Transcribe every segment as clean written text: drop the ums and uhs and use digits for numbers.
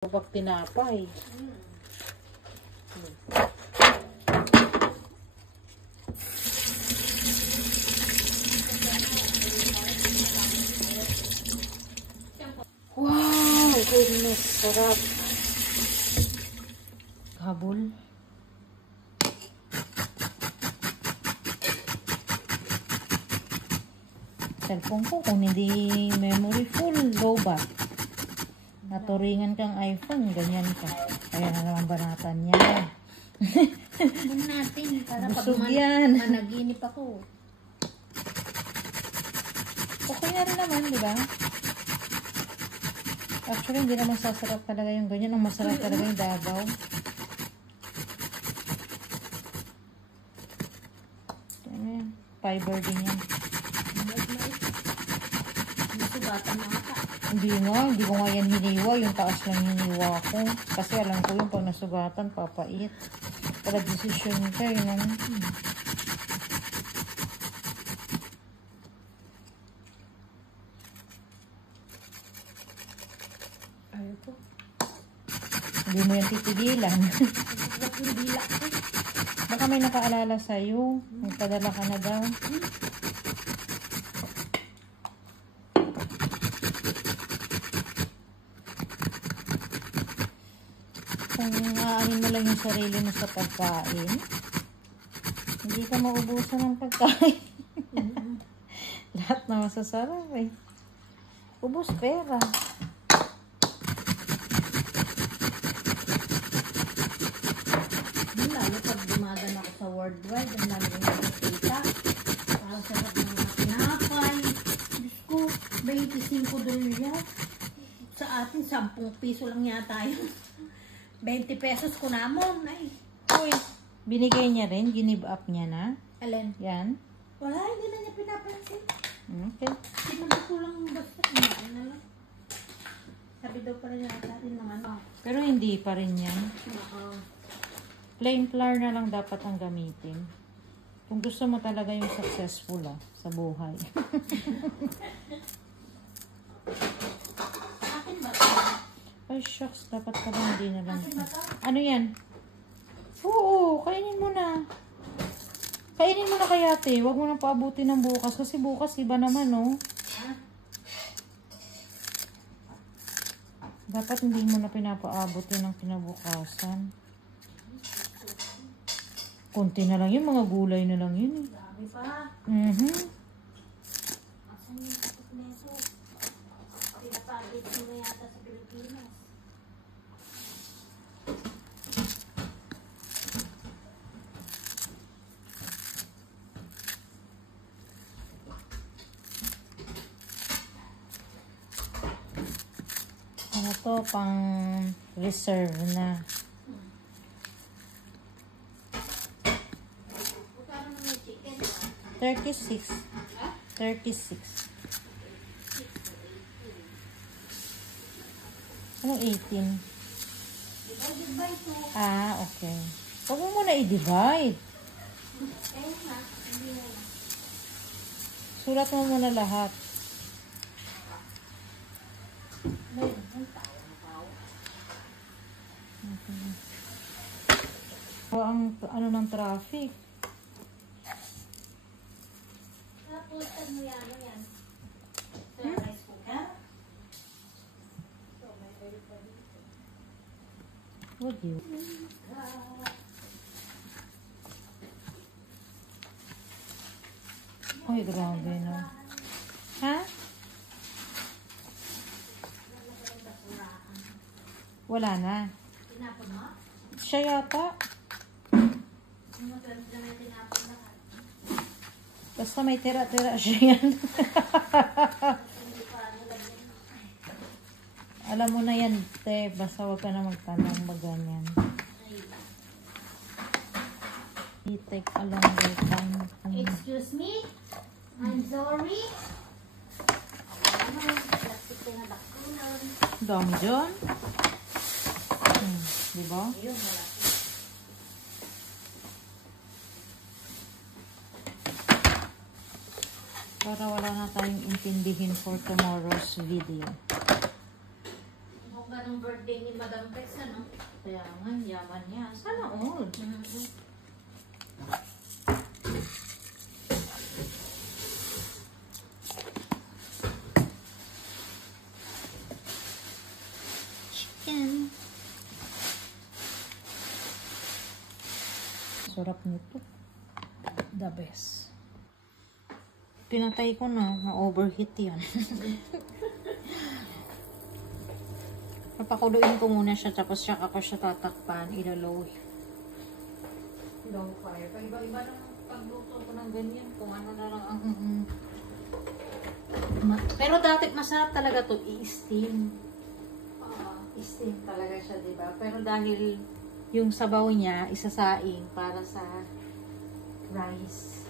Pag tinapay. Wow! Goodness, sarap. Habol. Cellphone ko kung hindi memory full, low bat. Naturingan kang iPhone, ganyan ka. Kaya na naman banatan niya. Huwag natin, para Busog pag yan. managinip ako. Okay na rin naman, di ba? Actually, hindi naman sasarap talaga yung ganyan. Ang masarap talaga yung Davao. Ayan, fiber din yan. Masubatan na ata. Hindi ko nga yan hiniwa. Yung taas lang hiniwa ko. Kasi alam ko yung pag nasugatan, papait. Para decision ka, yun ang... Ayaw ko. Hindi mo yan titigilan. Baka may nakaalala sa'yo. Magpadala ka na daw. Kung aanin mo lang yung sarili mo sa pagkain, hindi ka maubusan ng pagkain. Lahat na masasarap eh. Ubus pera. Lalo pag dumadan ako sa worldwide, ang lalo yung nakikita. Parang sarap ng mga tinapay. Diyos ko, 25 doon yan. Sa atin, 10 piso lang yata yun. 20 pesos ko namon. Ay. Uy, binigay niya rin, ginib up niya na. Alin? Yan. Wala, hindi na niya pinapansin. Okay. Sinabi ko lang basta. Kumain na lang. Sabi daw pala niya sa atin ng ano. Pero hindi pa rin yan. Oo. Plain flour na lang dapat ang gamitin. Kung gusto mo talaga yung successful sa buhay. Sa akin ba? Ay, shucks. Dapat pala hindi na lang. Akin ba ito? Ano yan? Oo, kainin mo na. Kainin mo na kaya, te. Huwag mo nang paabutin ng bukas. Kasi bukas iba naman, no? Dapat hindi mo na pinapaabutin ng kinabukasan. Konti na lang yun. Mga gulay na lang yun, eh. Dami pa. Asan yung kapit neso? Pinapagit mo na yata sa Pilipinas. Ano to? Pang reserve na. Bukara na may chicken. 36. 36. Anong 18? Divided by 2. Ah, okay. Huwag mo muna i-divide. Eh na, hindi na lang. Sulat mo muna lahat. O, ang ano ng traffic. Tapos, ano yan? Ano yan? Sa rice cooker? So, may oil pa dito. Huwag yun. Uy, grabe no. Ha? Wala na. Tinapon mo? Siya yata. Ano na may tinapon lahat? Basta may tira-tira siya yan. Hindi pa nilagyan mo. Alam mo na yan, te. Basta huwag ka na magtanong maganyan. You take a longer time. Excuse me? I'm sorry. Ano? Plastic ko na bakulan. Dami dyan. Diba? Ayun, wala. Para wala na tayong intindihin for tomorrow's video. Kung ganong birthday birthday ni Madam Tex, ano? Kaya nga, yaman niya. Sana all. Chicken. Sarap nito. The best. Pinatay ko na overheat yan. Papakuluin ko muna siya, tapos siya ako siya tatakpan, ilalow fire. Pag-iba ng pagluto ko ng ganyan, kung ano na lang ang... Pero dati masarap talaga to i-steam. I-steam talaga siya, diba? Pero dahil yung sabaw niya, isasaing para sa rice.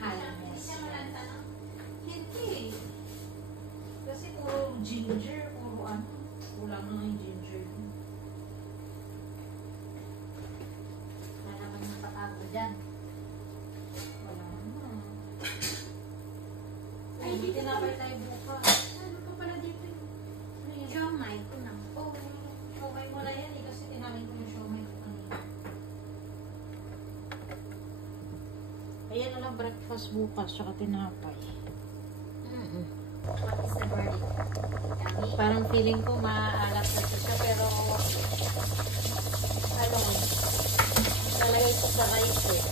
Highness. Hindi. Kasi puro ginger, puro ano. Kulang na yung ginger. Wala naman yung patago dyan. Wala naman. Ay, hindi tinapay tayo bukas. Ano ka pala dito? Siomay ko na. Oh, siomay mo na yan eh. Kasi tinamin ko yung siomay ko kanina. Ayan na lang breakfast bukas. Tsaka tinapay. What is the verdict? Yummy? Parang feeling ko maaalat na siya, pero ano, lalagay ko sa rice eh.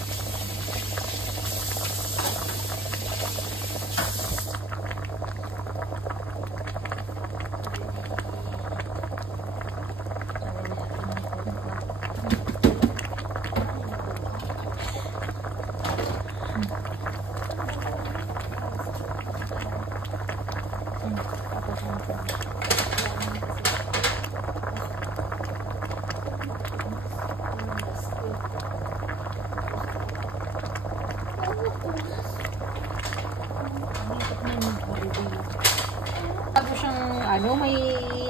Bago siyang, ano, may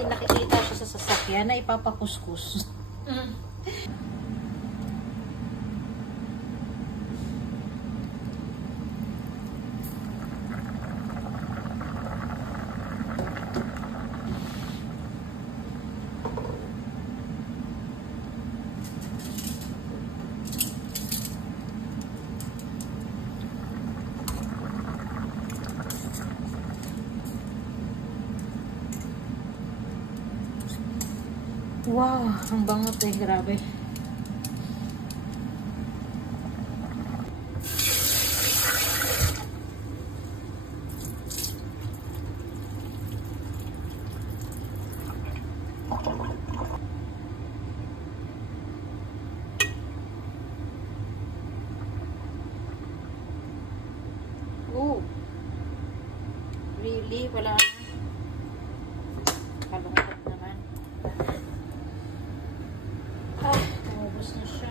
nakikita siya sa sasakyan na ipapakuskus. Wow, ang bangot eh, grabe. Oh, really? Wala na. Kalungkot naman. Ubus na siya.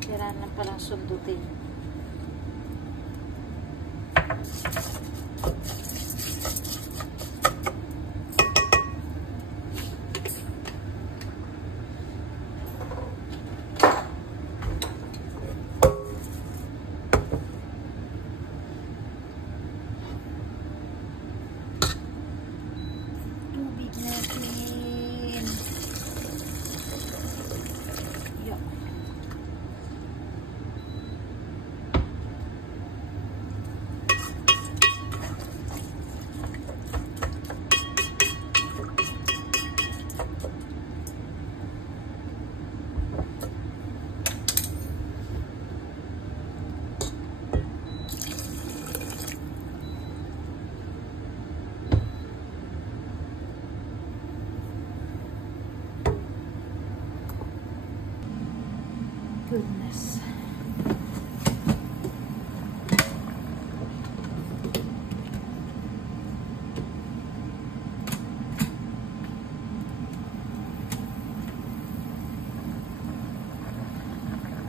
Kailangan na palang sundutin. Tubig natin. Yuck. Goodness.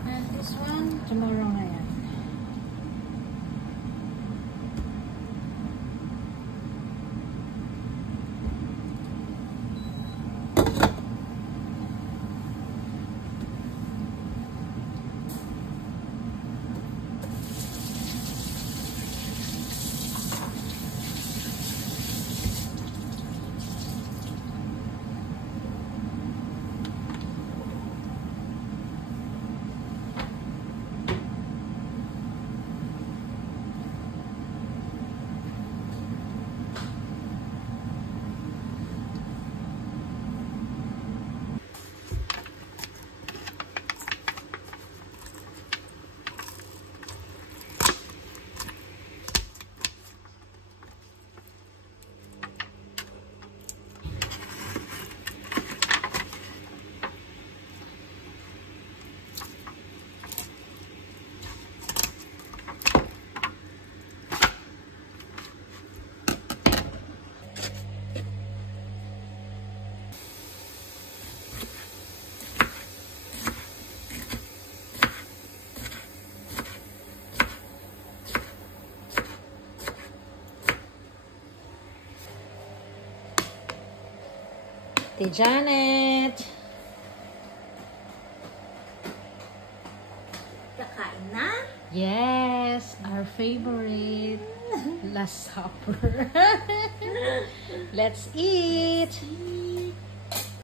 And this one, tomorrow na yan. Ate Janet. Kakain na? Yes, our favorite last supper. Let's eat.